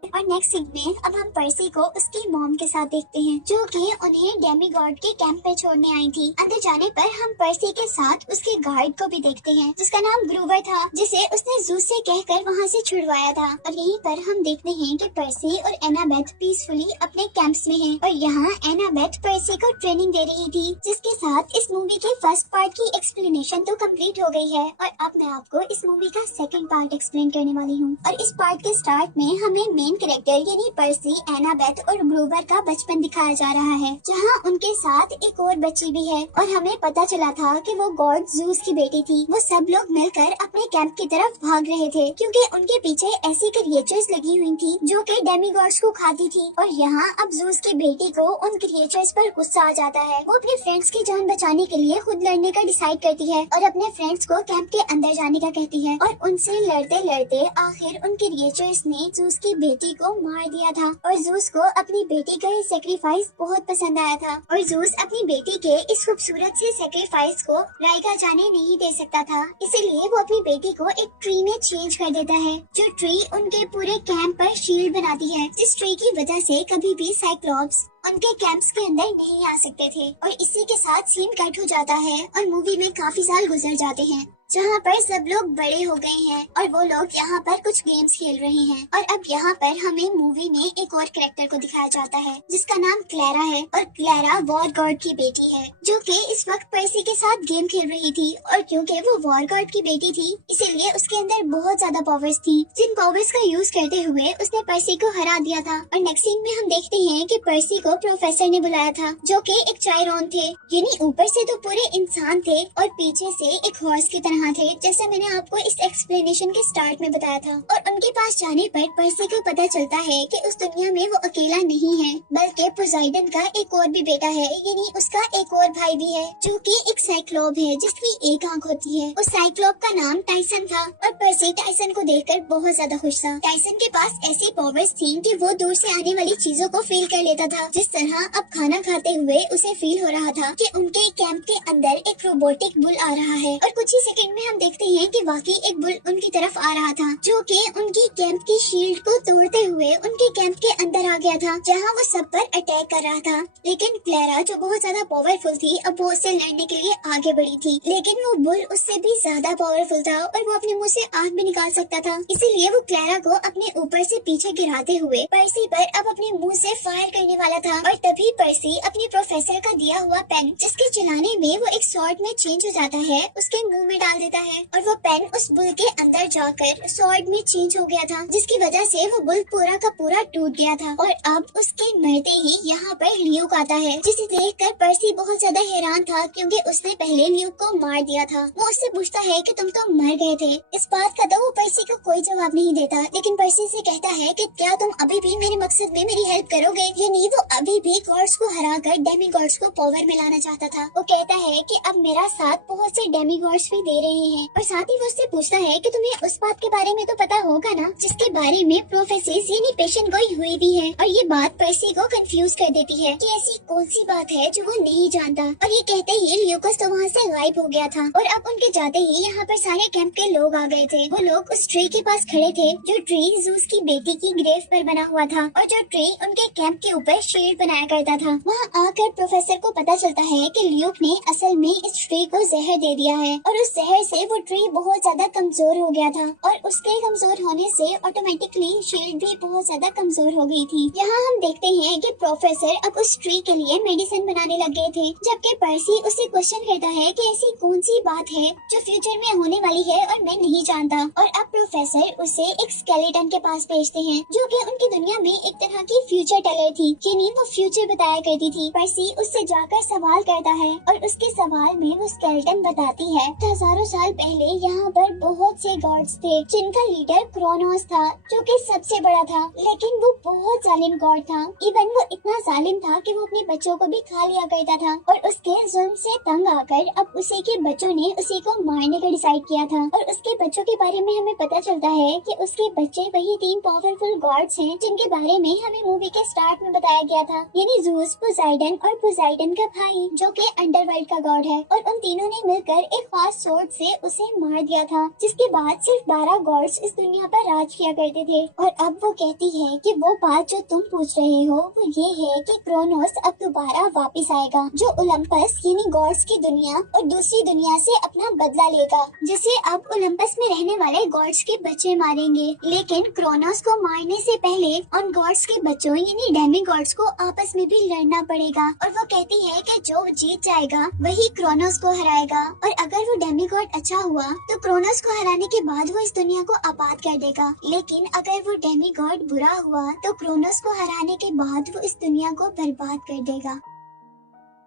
और नेक्स्ट सीन में अब हम पर्सी को उसकी मॉम के साथ देखते हैं, जो कि उन्हें डेमी गॉड के कैंप पे छोड़ने आई थी। अंदर जाने पर हम पर्सी के साथ उसके गार्ड को भी देखते हैं, जिसका नाम ग्रूवर था, जिसे उसने ज़ूस से कहकर वहाँ से छुड़वाया था। और यहीं पर हम देखते हैं कि पर्सी और एनाबेथ पीसफुली अपने कैंप्स में हैं। और यहाँ एनाबेथ पर्सी को ट्रेनिंग दे रही थी, जिसके साथ इस मूवी के फर्स्ट पार्ट की एक्सप्लेनेशन तो कम्प्लीट हो गई है। और अब मैं आपको इस मूवी का सेकेंड पार्ट एक्सप्लेन करने वाली हूँ। और इस पार्ट के स्टार्ट में हमें मेन कैरेक्टर यानी पर्सी, एनाबेथ और ग्रूवर का बचपन दिखाया जा रहा है, जहाँ उनके साथ एक और बच्ची भी है। और हमें पता चला था कि वो गॉड ज़ूस की बेटी थी। वो सब लोग मिलकर अपने कैंप की तरफ भाग रहे थे, क्योंकि उनके पीछे ऐसी क्रिएचर्स लगी हुई थी जो कि डेमी गॉड्स को खाती थी। और यहाँ अब ज़ूस की बेटी को उन क्रिएचर्स पर गुस्सा आ जाता है। वो अपने फ्रेंड्स की जान बचाने के लिए खुद लड़ने का डिसाइड करती है और अपने फ्रेंड्स को कैंप के अंदर जाने का कहती है। और उनसे लड़ते लड़ते आखिर उन क्रिएचर्स ने ज़ूस की बेटी को मार दिया था। और ज़ूस को अपनी बेटी का ये सेक्रीफाइस बहुत पसंद आया था, और ज़ूस अपनी बेटी के इस खूबसूरत से सेक्रीफाइस को राइका जाने नहीं दे सकता था, इसीलिए वो अपनी बेटी को एक ट्री में चेंज कर देता है, जो ट्री उनके पूरे कैंप पर शील्ड बनाती है, जिस ट्री की वजह से कभी भी साइक्लोप्स उनके कैंप्स के अंदर नहीं आ सकते थे। और इसी के साथ सीन कट हो जाता है और मूवी में काफी साल गुजर जाते हैं, जहाँ पर सब लोग बड़े हो गए हैं और वो लोग यहाँ पर कुछ गेम्स खेल रहे हैं। और अब यहाँ पर हमें मूवी में एक और कैरेक्टर को दिखाया जाता है, जिसका नाम क्लैरा है। और क्लैरा वॉर गॉड की बेटी है, जो कि इस वक्त पर्सी के साथ गेम खेल रही थी। और क्योंकि वो वॉर गॉड की बेटी थी, इसीलिए उसके अंदर बहुत ज्यादा पावर्स थी, जिन पावर्स का यूज करते हुए उसने पर्सी को हरा दिया था। और नेक्स्ट सीन में हम देखते हैं कि पर्सी को को प्रोफेसर ने बुलाया था, जो कि एक चायरॉन थे, यानी ऊपर से तो पूरे इंसान थे और पीछे से एक हॉर्स की तरह थे, जैसा मैंने आपको इस एक्सप्लेनेशन के स्टार्ट में बताया था। और उनके पास जाने पर पर्सी को पता चलता है कि उस दुनिया में वो अकेला नहीं है, बल्कि पोसाइडन का एक और भी बेटा है, यानी उसका एक और भाई भी है, जो कि एक साइक्लोप है जिसकी एक आंख होती है। उस साइक्लोप का नाम टाइसन था और पर्सी टाइसन को देखकर बहुत ज्यादा खुश था। टाइसन के पास ऐसी पावर्स थी कि वो दूर से आने वाली चीजों को फील कर लेता था, जिस तरह अब खाना खाते हुए उसे फील हो रहा था कि उनके कैंप के अंदर एक रोबोटिक बुल आ रहा है। और कुछ ही सेकंड में हम देखते हैं कि वाकई एक बुल उनकी तरफ आ रहा था, जो कि उनकी कैंप की शील्ड को तोड़ते हुए उनके कैंप के अंदर आ गया था, जहां वो सब पर अटैक कर रहा था। लेकिन क्लेरा, जो बहुत ज्यादा पावरफुल थी, अब वो उससे लड़ने के लिए आगे बढ़ी थी, लेकिन वो बुल उससे भी ज्यादा पावरफुल था और वो अपने मुंह से आग भी निकाल सकता था। इसीलिए वो क्लेरा को अपने ऊपर से पीछे गिराते हुए पर्सी पर अब अपने मुंह से फायर करने वाला था। और तभी पर्सी अपने प्रोफेसर का दिया हुआ पेन, जिसके चलाने में वो एक स्वॉर्ड में चेंज हो जाता है, उसके मुंह में डाल देता है और वो पेन उस बुल के अंदर जाकर स्वॉर्ड में चेंज हो गया था, जिसकी वजह से वो बुल पूरा का पूरा टूट गया था। और अब उसके मरते ही यहाँ पर ल्यूक आता है, जिसे देखकर पर्सी बहुत ज्यादा हैरान था, क्योंकि उसने पहले ल्यूक को मार दिया था। वो उससे पूछता है कि तुम तो मर गए थे। इस बात का तो वो पर्सी को कोई जवाब नहीं देता, लेकिन पर्सी से कहता है कि क्या तुम अभी भी मेरे मकसद में मेरी हेल्प करोगे? यानी वो अभी भी गॉड्स को हराकर डेमी गॉड्स को पावर में लाना चाहता था। वो कहता है कि अब मेरा साथ बहुत से डेमी गॉड्स भी दे रहे हैं, और साथ ही वो उससे पूछता है कि तुम्हें उस बात के बारे में तो पता होगा ना, जिसके बारे में प्रोफेसीज यानी पेशेंट गोई हुई भी है। और ये बात पर्सी को कंफ्यूज कर देती है कि ऐसी कौन सी बात है जो वो नहीं जानता। और ये कहते ही ल्यूकस तो वहाँ से गायब हो गया था। और अब उनके जाते ही यहाँ पर सारे कैंप के लोग आ गए थे। वो लोग उस ट्री के पास खड़े थे, जो ट्री जूस की बेटी की ग्रेव पर बना हुआ था, और जो ट्री उनके कैंप के ऊपर शील्ड बनाया करता था। वहाँ आकर प्रोफेसर को पता चलता है कि ल्यूक ने असल में इस ट्री को जहर दे दिया है, और उस जहर से वो ट्री बहुत ज्यादा कमजोर हो गया था, और उसके कमजोर होने से ऑटोमेटिकली शील्ड भी बहुत ज्यादा कमजोर हो गई थी। यहाँ हम देखते हैं कि प्रोफेसर अब उस ट्री के लिए मेडिसिन बनाने लग गए थे, जबकि पर्सी उससे क्वेश्चन करता है कि ऐसी कौन सी बात है जो फ्यूचर में होने वाली है और मैं नहीं जानता। और अब प्रोफेसर उसे एक स्केलेटन के पास भेजते हैं, जो कि उनकी दुनिया में एक तरह की फ्यूचर टेलर थी, यानी वो फ्यूचर बताया करती थी। पर्सी उससे जाकर सवाल करता है, और उसके सवाल में वो स्केलेटन बताती है कि हजारों साल पहले यहाँ पर बहुत से गॉड्स थे, जिनका लीडर क्रोनोस था, जो कि सबसे बड़ा था, लेकिन वो बहुत जालिम गॉड था। इवन वो इतना जालिम था कि वो अपने बच्चों को भी खा लिया करता था, और उसके जुल्म से तंग आकर अब उसी के बच्चों ने उसी को मारने का डिसाइड किया था। और उसके बच्चों के बारे में हमें पता चलता है कि उसके बच्चे वही 3 पावरफुल गॉड्स हैं, जिनके बारे में हमें मूवी के स्टार्ट में बताया गया था, यानी ज़ूस, पोसाइडन और पोसाइडन का भाई, जो कि अंडरवर्ल्ड का गॉड है। और उन तीनों ने मिलकर एक खास सोर्ड से उसे मार दिया था, जिसके बाद सिर्फ 12 गॉड्स इस दुनिया पर राज किया करते थे। और अब वो कहती है कि वो बात जो तुम पूछ रहे हो वो ये है कि क्रोनोस अब दोबारा वापस आएगा, जो ओलंपस यानी गॉड्स की दुनिया और दूसरी दुनिया से अपना बदला लेगा, जिसे अब ओलंपस में रहने वाले गॉड्स के बच्चे मारेंगे। लेकिन क्रोनोस को मारने से पहले उन गॉड्स के बच्चों यानी डेमी गॉड्स को आपस में भी लड़ना पड़ेगा। और वो कहती है कि जो जीत जाएगा वही क्रोनोस को हराएगा, और अगर वो डेमी गॉड अच्छा हुआ तो क्रोनोस को हराने के बाद वो इस दुनिया को आबाद कर देगा। लेकिन अगर वो डेमी गॉड बुरा हुआ तो क्रोनोस को हराने के बाद वो इस दुनिया को बर्बाद कर देगा।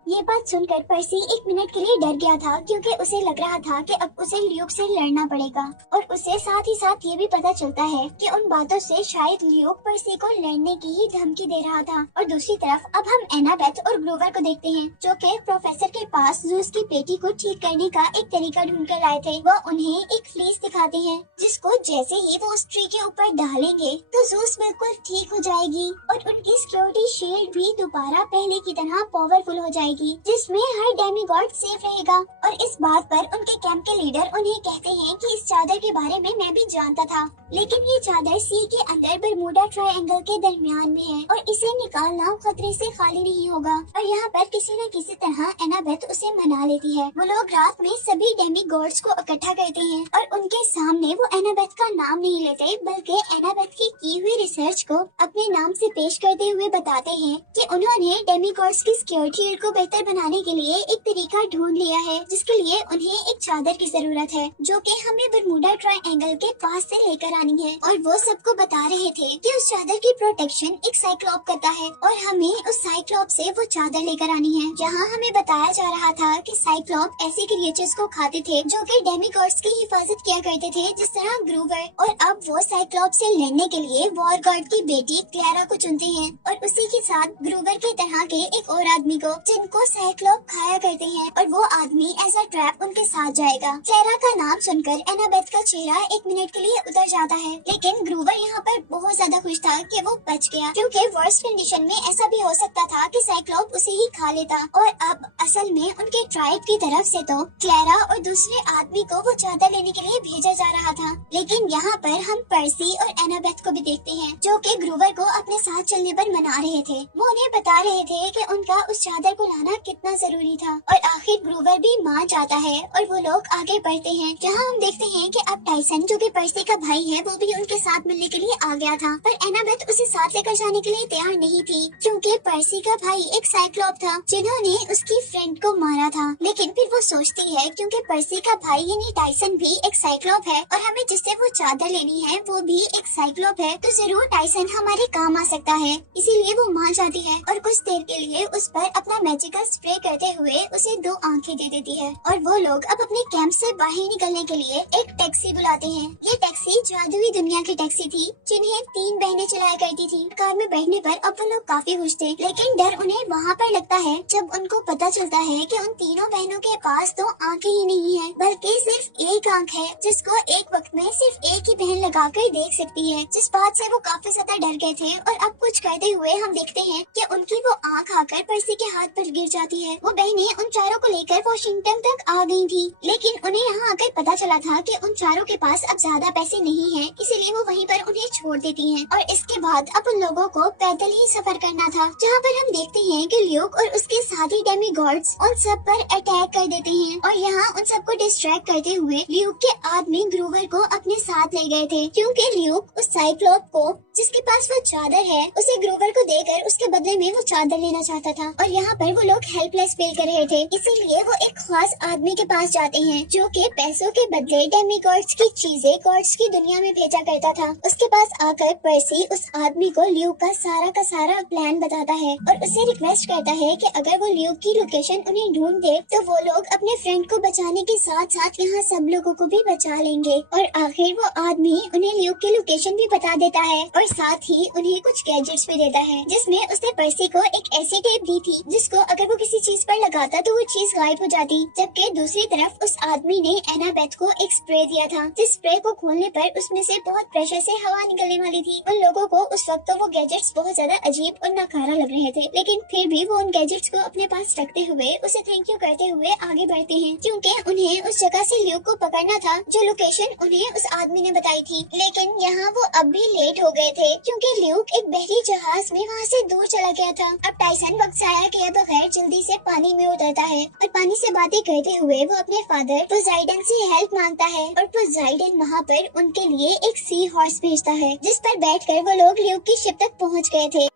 ये बात सुनकर पर्सी 1 मिनट के लिए डर गया था, क्योंकि उसे लग रहा था कि अब उसे ल्यूक से लड़ना पड़ेगा। और उसे साथ ही साथ ये भी पता चलता है कि उन बातों से शायद ल्यूक पर्सी को लड़ने की ही धमकी दे रहा था। और दूसरी तरफ अब हम एनाबेथ और ग्रोवर को देखते हैं, जो कि प्रोफेसर के पास जूस की बेटी को ठीक करने का एक तरीका ढूंढ कर लाए थे। वो उन्हें एक फ्लीस दिखाते हैं, जिसको जैसे ही वो उस ट्री के ऊपर डालेंगे तो जूस बिल्कुल ठीक हो जाएगी, और उनकी सिक्योरिटी शील्ड भी दोबारा पहले की तरह पावरफुल हो जाएगी, जिसमें हर डेमी गॉड सेफ रहेगा। और इस बात पर उनके कैंप के लीडर उन्हें कहते हैं कि इस चादर के बारे में मैं भी जानता था, लेकिन ये चादर सी के अंदर बरमूडा ट्रायंगल के दरमियान में है, और इसे निकालना खतरे से खाली नहीं होगा। और यहाँ पर किसी न किसी तरह एनाबेथ उसे मना लेती है। वो लोग रात में सभी डेमी गॉड्स को इकट्ठा करते हैं, और उनके सामने वो एनाबेथ का नाम नहीं लेते, बल्कि एनाबेथ की हुई रिसर्च को अपने नाम से पेश करते हुए बताते हैं कि उन्होंने डेमी गॉड्स की सिक्योरिटी को बेहतर बनाने के लिए एक तरीका ढूंढ लिया है, जिसके लिए उन्हें एक चादर की जरूरत है जो कि हमें बरमूडा ट्रायंगल के पास से लेकर आनी है। और वो सबको बता रहे थे कि उस चादर की प्रोटेक्शन एक साइक्लॉप करता है और हमें उस साइक्लॉप से वो चादर लेकर आनी है। जहाँ हमें बताया जा रहा था कि साइक्लॉप ऐसे क्रिएचर्स को खाते थे जो कि डेमीगॉड्स की हिफाजत किया करते थे, जिस तरह ग्रूवर। और अब वो साइक्लॉप से लड़ने के लिए वॉर गॉड की बेटी क्लैरा को चुनते हैं और उसी के साथ ग्रूवर की तरह के एक और आदमी को, जिनको साइक्लॉप खाया करते हैं। और वो आदमी एज अ ट्रैप उनके साथ जाएगा। क्लैरा का नाम सुनकर एनाबेथ का चेहरा एक मिनट के लिए उतर जाता है, लेकिन ग्रूवर यहाँ पर बहुत ज्यादा खुश था कि वो बच गया, क्योंकि वर्स्ट कंडीशन में ऐसा भी हो सकता था कि साइक्लॉप उसे ही खा लेता। और अब असल में उनके ट्राइब की तरफ से तो क्लैरा और दूसरे आदमी को वो चादर लेने के लिए भेजा जा रहा था। लेकिन यहाँ पर हम पर्सी और एनाबेथ को भी देखते हैं, जो कि ग्रूवर को अपने साथ चलने पर मना रहे थे। वो उन्हें बता रहे थे कि उनका उस चादर को लाना कितना जरूरी था। और आखिर ग्रूवर भी मान जाता है और वो लोग आगे बढ़ते हैं, जहाँ हम देखते हैं कि अब टाइसन, जो कि पर्सी का भाई है, वो भी उनके साथ मिलने के लिए आ गया था। पर एनाबेथ उसे साथ लेकर जाने के लिए तैयार नहीं थी, क्योंकि पर्सी का भाई एक साइक्लॉप था जिन्होंने उसकी फ्रेंड को मारा था। लेकिन फिर वो सोचती है, क्योंकि पर्सी का भाई यानी टाइसन भी एक साइक्लॉप है और हमें जिससे वो चादर लेनी है वो भी एक साइक्लॉप है, तो जरूर टाइसन हमारे काम आ सकता है। इसीलिए वो मान जाती है और कुछ देर के लिए उस पर अपना मैजिकल स्प्रे करते हुए उसे 2 आंखें दे देती है। और वो लोग अब अपने कैंप से बाहर निकलने के लिए एक टैक्सी बुलाते हैं। ये टैक्सी जादुई दुनिया की टैक्सी थी, जिन्हें 3 बहनें चलाया करती थी। कार में बैठने पर अब वो लोग काफी खुश थे, लेकिन डर उन्हें वहाँ पर लगता है जब उनको पता चलता है कि उन तीनों बहनों के पास तो आंखें ही नहीं है, बल्कि सिर्फ एक आंख है, जिसको एक वक्त में सिर्फ एक ही बहन लगाकर देख सकती है। जिस बात से वो काफी ज्यादा डर गए थे। और अब कुछ कहते हुए हम देखते हैं कि उनकी वो आंख आकर पर्सी के हाथ पर गिर जाती है। वो बहनें उन चारों को लेकर वॉशिंगटन तक आ गई थी, लेकिन उन्हें यहाँ आकर पता चला था कि उन चारों के पास अब ज्यादा पैसे नहीं है, इसीलिए वो वहीं पर उन्हें छोड़ देती हैं। और इसके बाद अब उन लोगों को पैदल ही सफर करना था, जहाँ पर हम देखते हैं कि ल्यूक और उसके साथी डेमीगॉड्स उन सब पर अटैक कर देते हैं। और यहाँ उन सबको डिस्ट्रैक्ट करते हुए ल्यूक के आदमी ग्रूवर को अपने साथ ले गए थे, क्योंकि ल्यूक उस साइक्लॉप को, जिसके पास वो चादर है, उसे ग्रूवर को देकर उसके बदले में वो चादर लेना चाहता था। और यहाँ पर वो लोग हेल्पलेस फील कर रहे थे, इसीलिए वो एक खास आदमी के पास जाते हैं, जो कि पैसों के बदले डेमीगॉड्स की चीजें गॉड्स की दुनिया में भेजा करता था। उसके पास आकर पर्सी उस आदमी को ल्यूक का सारा प्लान बताता है और उससे रिक्वेस्ट करता है कि अगर वो ल्यूक की लोकेशन उन्हें ढूंढ दे तो वो लोग अपने फ्रेंड को बचाने के साथ साथ यहाँ सब लोगों को भी बचा लेंगे। और आखिर वो आदमी उन्हें ल्यूक की लोकेशन भी बता देता है और साथ ही उन्हें कुछ गैजेट्स भी देता है, जिसमें उसने पर्सी को एक ऐसी टेप दी थी जिसको अगर वो किसी चीज पर लगाता तो वो चीज गायब हो जाती। जबकि दूसरी तरफ उस आदमी ने एनाबेथ को एक स्प्रे दिया था, जिस स्प्रे को खोलने पर उसमें से बहुत प्रेशर से हवा निकलने वाली थी। उन लोगों को उस वक्त तो वो गैजेट्स बहुत ज्यादा अजीब और नकारा लग रहे थे, लेकिन फिर भी वो उन गैजेट्स को अपने पास रखते हुए उसे थैंक यू करते हुए आगे बढ़ते हैं, क्योंकि उन्हें उस जगह से ल्यूक को पकड़ना था जो लोकेशन उन्हें उस आदमी ने बताई थी। लेकिन यहाँ वो अब भी लेट हो गए थे, क्योंकि ल्यूक एक बहरी जहाज में वहाँ से दूर चला गया था। अब टाइसन वक्त जाया किए बगैर जल्दी से पानी में उतरता है और पानी से बातें करते हुए वो अपने फादर पोसाइडन से हेल्प मांगता है। और पोसाइडन वहाँ पर उनके लिए एक सी हॉर्स भेजता है, जिस पर बैठकर वो लोग ल्यूक की शिप तक पहुँच गए थे।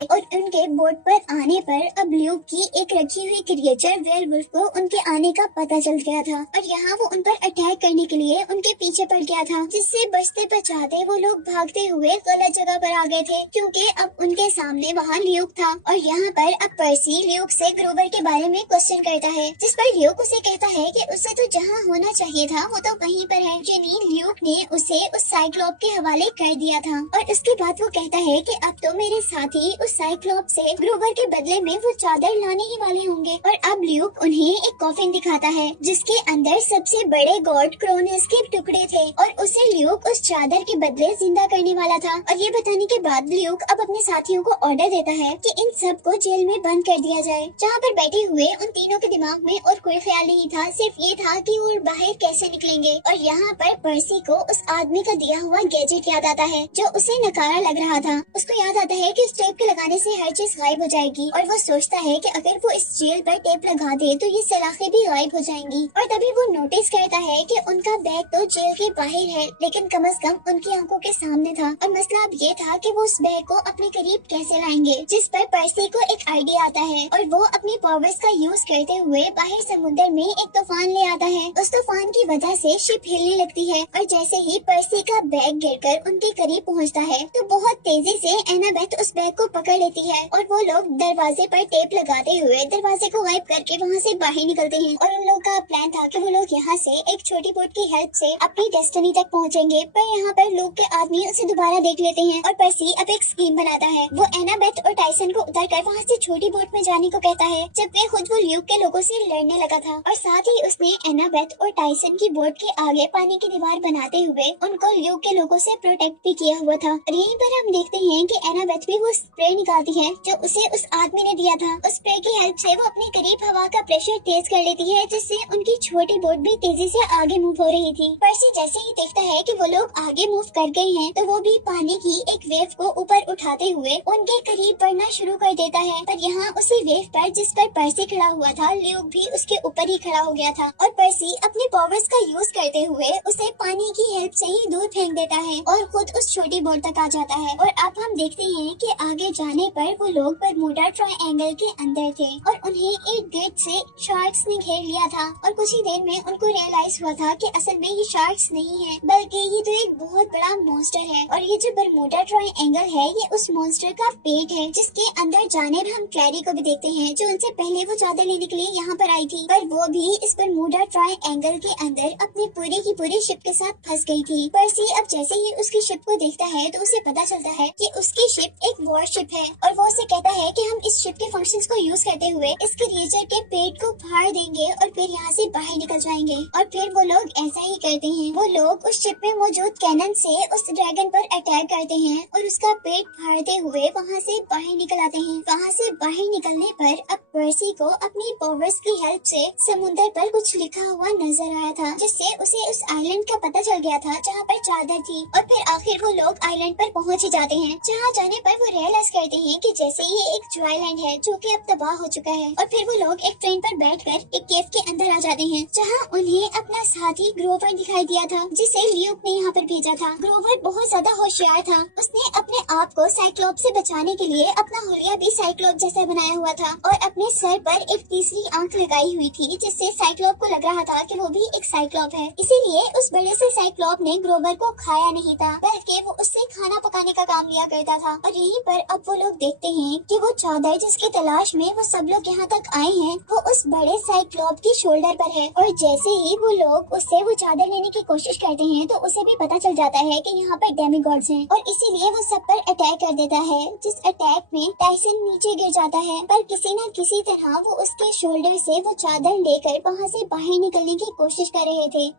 और उनके बोट पर आने पर अब ल्यूक की एक रखी हुई क्रिएचर वेयरवुल्फ को उनके आने का पता चल गया था और यहाँ वो उन पर अटैक करने के लिए उनके पीछे पड़ गया था, जिससे बचते बचाते वो लोग भागते हुए गलत जगह पर आ गए थे, क्योंकि अब उनके सामने वहाँ ल्यूक था। और यहाँ पर अब पर्सी ल्यूक से ग्रूवर के बारे में क्वेश्चन करता है, जिस पर ल्यूक उसे कहता है कि उसे तो जहाँ होना चाहिए था वो तो वहीं पर है, यानी ल्यूक ने उसे उस साइक्लॉप के हवाले कर दिया था। और उसके बाद वो कहता है कि अब तो मेरे साथी उस साइक्लॉप से ग्रूवर के बदले में वो चादर लाने ही वाले होंगे। और अब ल्यूक उन्हें एक कॉफिन दिखाता है, जिसके अंदर सबसे बड़े गॉड क्रोनस के टुकड़े थे और उसे ल्यूक उस चादर के बदले जिंदा करने वाला था। और ये बताने के बाद ल्यूक अब अपने साथियों को ऑर्डर देता है कि इन सब को जेल में बंद कर दिया जाए, जहाँ पर बैठे हुए उन तीनों के दिमाग में और कोई ख्याल नहीं था, सिर्फ ये था कि वो बाहर कैसे निकलेंगे। और यहाँ पर पर्सी को उस आदमी का दिया हुआ गैजेट याद आता है, जो उसे नकारा लग रहा था। उसको याद आता है कि उस टेप के लगाने से हर चीज गायब हो जाएगी और वो सोचता है कि अगर वो इस जेल पर टेप लगा दे तो ये सलाखें भी गायब हो जाएंगी। और तभी वो नोटिस करता है कि उनका बैग तो जेल के बाहर है, लेकिन कम से कम उनकी आंखों के सामने था। और मसला अब ये था कि वो उस बैग को अपने करीब कैसे लाएंगे, जिस पर पर्सी को एक आइडिया आता है और वो अपनी पावर्स का यूज करते हुए बाहर समुद्र में एक तूफान ले आता है। उस तूफान की वजह से शिप हिलने लगती है और जैसे ही पर्सी का बैग गिरकर उनके करीब पहुंचता है तो बहुत तेजी से एनाबेथ उस बैग को पकड़ लेती है और वो लोग दरवाजे पर टेप लगाते हुए दरवाजे को गायब करके वहाँ से बाहर निकलते हैं। और उन लोग का प्लान था कि वो लोग यहाँ से एक छोटी बोट की हेल्प से अपनी डेस्टिनी तक पहुँचेंगे, पर यहाँ पर लूक के आदमी उसे दोबारा देख लेते हैं और पर्सी अब एक स्कीम बनाता है। वो एनाबेथ और टाइसन को उतारकर वहाँ से छोटी बोट में जाने को कहता है, जबकि खुद वो ल्यूक के लोगों से लड़ने लगा था। और साथ ही उसने एनाबेथ और टाइसन की बोट के आगे पानी की दीवार बनाते हुए उनको ल्यूक के लोगों से प्रोटेक्ट भी किया हुआ था। और यहीं पर हम देखते हैं कि एनाबेथ भी वो स्प्रे निकालती है जो उसे उस आदमी ने दिया था। उस स्प्रे की हेल्प से वो अपने करीब हवा का प्रेशर तेज कर लेती है, जिससे उनकी छोटी बोट भी तेजी से आगे मूव हो रही थी। पर्सी जैसे ही देखता है कि वो लोग आगे मूव कर गए हैं तो वो भी पानी की एक वेव को ऊपर उठाते हुए उनके करीब बढ़ना शुरू कर देता है। पर यहाँ उसी वेव पर जिस पर पर्सी खड़ा हुआ था, ल्यूक भी उसके ऊपर ही खड़ा हो गया था और पर्सी अपने पावर्स का यूज करते हुए उसे पानी की हेल्प से ही दूर फेंक देता है और खुद उस छोटी बोट तक आ जाता है। और अब हम देखते हैं कि आगे जाने पर वो लोग बरमूडा ट्रायंगल के अंदर थे और उन्हें एक गेट से शार्क्स ने घेर लिया था। और कुछ ही देर में उनको रियलाइज हुआ था कि असल में ये शार्क्स नहीं है, बल्कि ये तो एक बहुत बड़ा मॉन्स्टर है। और ये जो बरमूडा ट्रायंगल है ये उस मॉन्स्टर का पेट है, जिसके अंदर जाने पर हम क्लैरी को भी देखते हैं जो उनसे पहले वो चादर लेने के लिए यहाँ पर आई थी, पर वो भी इस बरमूडा ट्रायंगल के अंदर अपनी पूरी की पूरी शिप के साथ फंस गई थी। पर्सी अब जैसे ही उसकी शिप को देखता है तो उसे पता चलता है कि उसकी शिप एक वॉरशिप है और वो उसे कहता है कि हम इस शिप के फंक्शंस को यूज करते हुए इस क्रिएचर के पेट को फाड़ देंगे और फिर यहाँ से बाहर निकल जाएंगे। और फिर वो लोग ऐसा ही करते हैं। वो लोग उस शिप में मौजूद कैनन से उस ड्रैगन पर अटैक करते हैं और उसका पेट फाड़ते हुए वहाँ से बाहर निकल आते हैं। वहाँ से बाहर निकलने पर अब पर्सी को अपनी पावर्स की हेल्प से समुद्र पर कुछ लिखा हुआ नजर आया था, जिससे उसे उस आइलैंड का पता चल गया था जहाँ पर चादर थी। और फिर आखिर वो लोग आइलैंड पर पहुँच ही जाते हैं, जहाँ जाने पर वो रियलाइज करते हैं कि जैसे ये एक ड्राईलैंड है जो कि अब तबाह हो चुका है। और फिर वो लोग एक ट्रेन पर बैठकर एक केव के अंदर आ जाते हैं, जहाँ उन्हें अपना साथी ग्रोवर दिखाई दिया था, जिसे ल्यूक ने यहाँ पर भेजा था। ग्रोवर बहुत ज्यादा होशियार था। उसने अपने आप को साइक्लोप से बचाने के लिए अपना हुलिया भी साइक्लोप जैसा बनाया हुआ था और अपने सर पर एक तीसरी आंख लगाई हुई थी, जिससे साइक्लोप को लग रहा था कि वो भी एक साइक्लोप है। इसीलिए उस बड़े से साइक्लोप ने ग्रोवर को खाया नहीं था, बल्कि वो उससे खाना पकाने का काम लिया करता था। और यहीं पर अब वो लोग देखते हैं कि वो चादर जिसकी तलाश में वो सब लोग यहाँ तक आए हैं वो उस बड़े साइक्लोप की शोल्डर पर है। और जैसे ही वो लोग उससे वो चादर लेने की कोशिश करते हैं तो उसे भी पता चल जाता है कि यहाँ पर डेमिगॉड्स हैं और इसीलिए वो सब पर अटैक कर देता है, जिस अटैक में टाइसन नीचे गिर जाता है। पर किसी न किसी तरह वो उसके शोल्डर से वो चादर लेकर वहाँ से बाहर निकलने की कोशिश कर रहे थे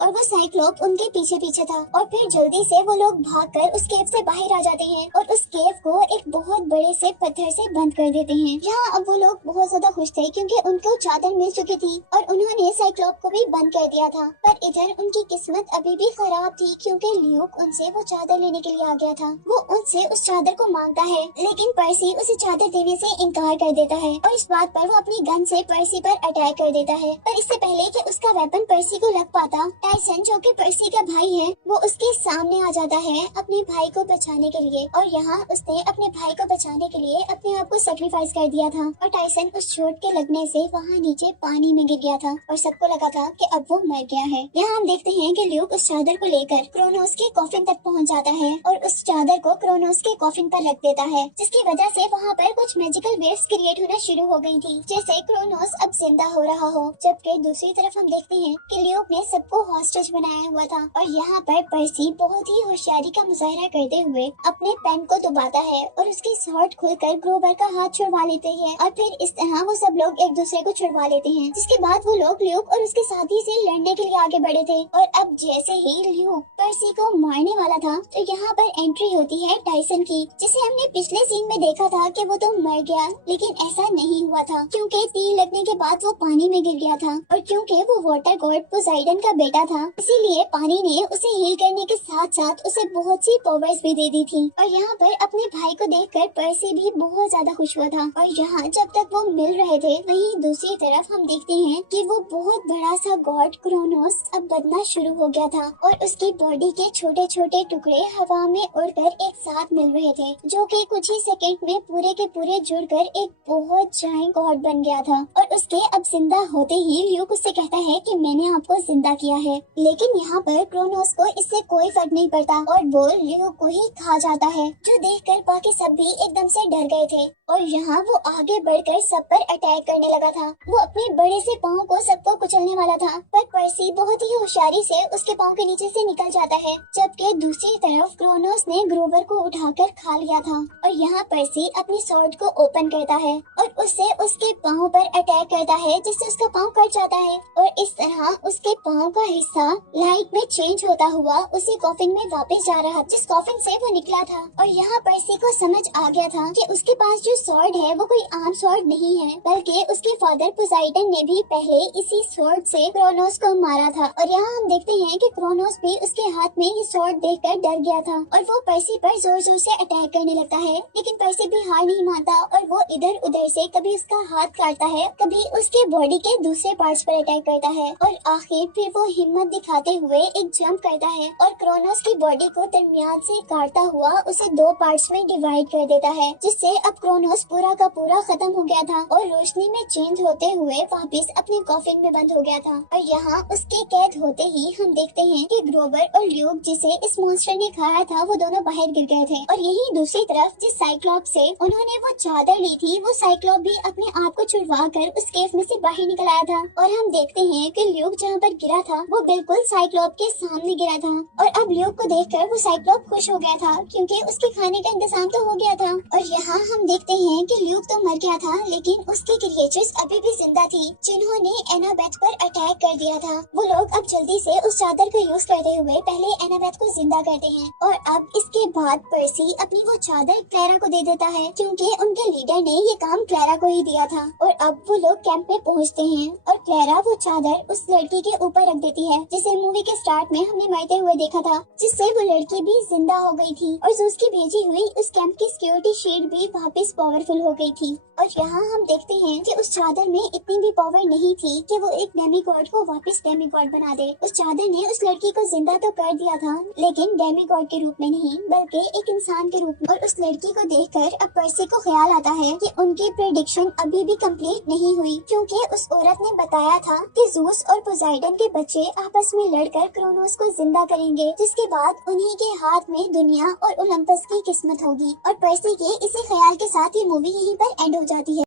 और वो साइक्लोप उनके पीछे पीछे था। और फिर जल्दी से वो लोग भागकर उस केव से बाहर आ जाते हैं और उस केव को एक बहुत बड़े से पत्थर से बंद कर देते हैं। यहाँ अब वो लोग बहुत ज्यादा खुश थे क्योंकि उनको चादर मिल चुकी थी और उन्होंने साइक्लोप को भी बंद कर दिया था। पर इधर उनकी किस्मत अभी भी खराब थी क्योंकि ल्यूक उनसे वो चादर लेने के लिए आ गया था। वो उनसे उस चादर को मांगता है, लेकिन पर्सी उसे चादर देने से इनकार कर देता है और इस बात पर वो अपनी गन से पर्सी पर अटैक कर देता है। पर इससे पहले कि उसका वेपन पर्सी को लग पाता, टाइसन जो कि पर्सी का भाई है वो उसके सामने आ जाता है अपने भाई को बचाने के लिए। और यहाँ उसने अपने भाई को बचाने के लिए अपने आप को सेक्रीफाइस कर दिया था और टाइसन उस चोट के लगने से वहाँ नीचे पानी में गिर गया था और सबको लगा था कि अब वो मर गया है। यहाँ हम देखते हैं कि ल्यूक उस चादर को लेकर क्रोनोस के कॉफिन तक पहुँच जाता है और उस चादर को क्रोनोस के कॉफिन पर रख देता है, जिसकी वजह से वहाँ पर कुछ मैजिकल वेव्स क्रिएट होना शुरू हो गई थी, जैसे क्रोनोस अब जिंदा हो रहा हो। जबकि दूसरी तरफ हम देखते हैं कि ल्यूक ने सबको हॉस्टेज बनाया हुआ था और यहाँ पर पर्सी बहुत ही होशियारी का मुजाहरा करते हुए अपने पेन को दबाता है और उसकी शॉर्ट खोलकर ग्रोवर का हाथ छुड़वा लेते हैं और फिर इस तरह वो सब लोग एक दूसरे को छुड़वा लेते हैं। जिसके बाद वो लोग ल्यूक और उसके साथी से लड़ने के लिए आगे बढ़े थे और अब जैसे ही ल्यूक पर्सी को मारने वाला था तो यहाँ पर एंट्री होती है टाइसन की, जिसे हमने पिछले सीन में देखा था कि वो तो मर गया, लेकिन ऐसा नहीं हुआ था क्योंकि तीर लगने के बाद वो पानी में गिर गया था और क्योंकि वो वाटर गॉड पोसाइडन का बेटा था, इसीलिए पानी ने उसे हील करने के साथ साथ उसे बहुत सी पावर्स भी दे दी थी। और यहाँ पर अपने भाई को देखकर पर्सी भी बहुत ज्यादा खुश हुआ था। और यहाँ जब तक वो मिल रहे थे, वहीं दूसरी तरफ हम देखते हैं कि वो बहुत बड़ा सा गॉड क्रोनोस अब बनना शुरू हो गया था और उसकी बॉडी के छोटे छोटे टुकड़े हवा में उड़कर एक साथ मिल रहे थे, जो कि कुछ ही सेकंड में पूरे के पूरे जुड़कर एक बहुत जायंट गॉड बन गया था। और उसके अब जिंदा होते ही ल्यूक उससे कहता है कि मैंने आपको जिंदा किया है। लेकिन यहाँ पर क्रोनोस को इससे कोई फर्क नहीं पड़ता और वो ल्यूक को ही खा जाता है, जो देखकर बाकी सब भी एकदम से डर गए थे। और यहाँ वो आगे बढ़कर सब पर अटैक करने लगा था। वो अपने बड़े से पाँव को सबको कुचलने वाला था, पर पर्सी बहुत ही होशियारी से उसके पाँव के नीचे से निकल जाता है, जबकि दूसरी तरफ क्रोनोस ने ग्रोवर को उठाकर खा लिया था। और यहाँ पर्सी अपनी स्वॉर्ड को ओपन करता है और उससे उसके पाँव पर अटैक करता है, जिससे उसका पाँव कट जाता है। और इस तरह उसके पाँव का हिस्सा लाइट में चेंज होता हुआ उसी कॉफिन में वापस जा रहा, जिस कॉफिन से वो निकला था। और यहाँ पर्सी को समझ आ गया था कि उसके पास जो स्वॉर्ड है वो कोई आम स्वॉर्ड नहीं है, बल्कि उसके फादर पोसाइडन ने भी पहले इसी स्वॉर्ड से क्रोनोस को मारा था। और यहाँ हम देखते हैं कि क्रोनोस भी उसके हाथ में ये स्वॉर्ड देखकर डर गया था और वो पर्सी पर जोर जोर से अटैक करने लगता है। लेकिन पर्सी भी हार नहीं मानता और वो इधर उधर से कभी उसका हाथ काटता है, कभी उसके बॉडी के दूसरे पार्ट्स पर अटैक करता है और आखिर फिर वो हिम्मत दिखाते हुए एक जंप करता है और क्रोनोस की बॉडी को दरमियान से काटता हुआ उसे दो पार्ट्स में डिवाइड कर देता है, जिससे अब क्रोनोस पूरा का पूरा खत्म हो गया था और रोशनी में चेंज होते हुए वापस अपने कॉफिन में बंद हो गया था। और यहाँ उसके कैद होते ही हम देखते हैं कि ग्रोवर और ल्यूक, जिसे इस मॉन्स्टर ने खाया था, वो दोनों बाहर गिर गए थे। और यही दूसरी तरफ जिस साइक्लॉप से उन्होंने वो चादर ली थी, वो साइक्लॉप भी अपने आप को छुड़वा कर उस केव में से बाहर निकल आया था। और हम देखते हैं कि ल्यूक जहाँ पर गिरा था वो बिल्कुल साइक्लॉप के सामने गिरा था। और अब ल्यूक को देखकर वो साइक्लॉप खुश हो गया था, क्योंकि उसके खाने का इंतजाम तो हो गया था। और यहाँ हम देखते हैं कि ल्यूक तो मर गया था, लेकिन उसकी क्रिएचर्स अभी भी जिंदा थी, जिन्होंने एनाबेथ पर अटैक कर दिया था। वो लोग अब जल्दी से उस चादर का यूज करते हुए पहले एनाबेथ को जिंदा करते हैं। और अब इसके बाद पर्सी अपनी वो चादर क्लैरा को दे देता है, क्योंकि उनके लीडर ने ये काम क्लैरा को ही दिया था। और अब वो लोग कैंप में पहुँचते हैं और क्लैरा वो चादर उस लड़की के ऊपर रख देती है, जिसे मूवी के स्टार्ट में हमने मरते हुए देखा था, जिससे वो लड़की भी जिंदा हो गई थी और जो उसकी भेजी हुई उस कैंप की सिक्योरिटी शील्ड भी वापस पावरफुल हो गई थी। और यहाँ हम देखते हैं कि उस चादर में इतनी भी पावर नहीं थी कि वो एक डेमीगॉड को वापस डेमीगॉड बना दे। उस चादर ने उस लड़की को जिंदा तो कर दिया था, लेकिन डेमीगॉड के रूप में नहीं, बल्कि एक इंसान के रूप में। और उस लड़की को देखकर अब पर्सी को ख्याल आता है कि उनकी प्रेडिक्शन अभी भी कंप्लीट नहीं हुई, क्योंकि उस औरत ने बताया था कि ज़ूस और पोसाइडन के बच्चे आपस में लड़कर क्रोनोस को जिंदा करेंगे, जिसके बाद उन्हीं के हाथ में दुनिया और ओलंपस की किस्मत होगी। और पर्सी के इसी ख्याल के साथ ये मूवी यहीं पर एंड हो जाती है।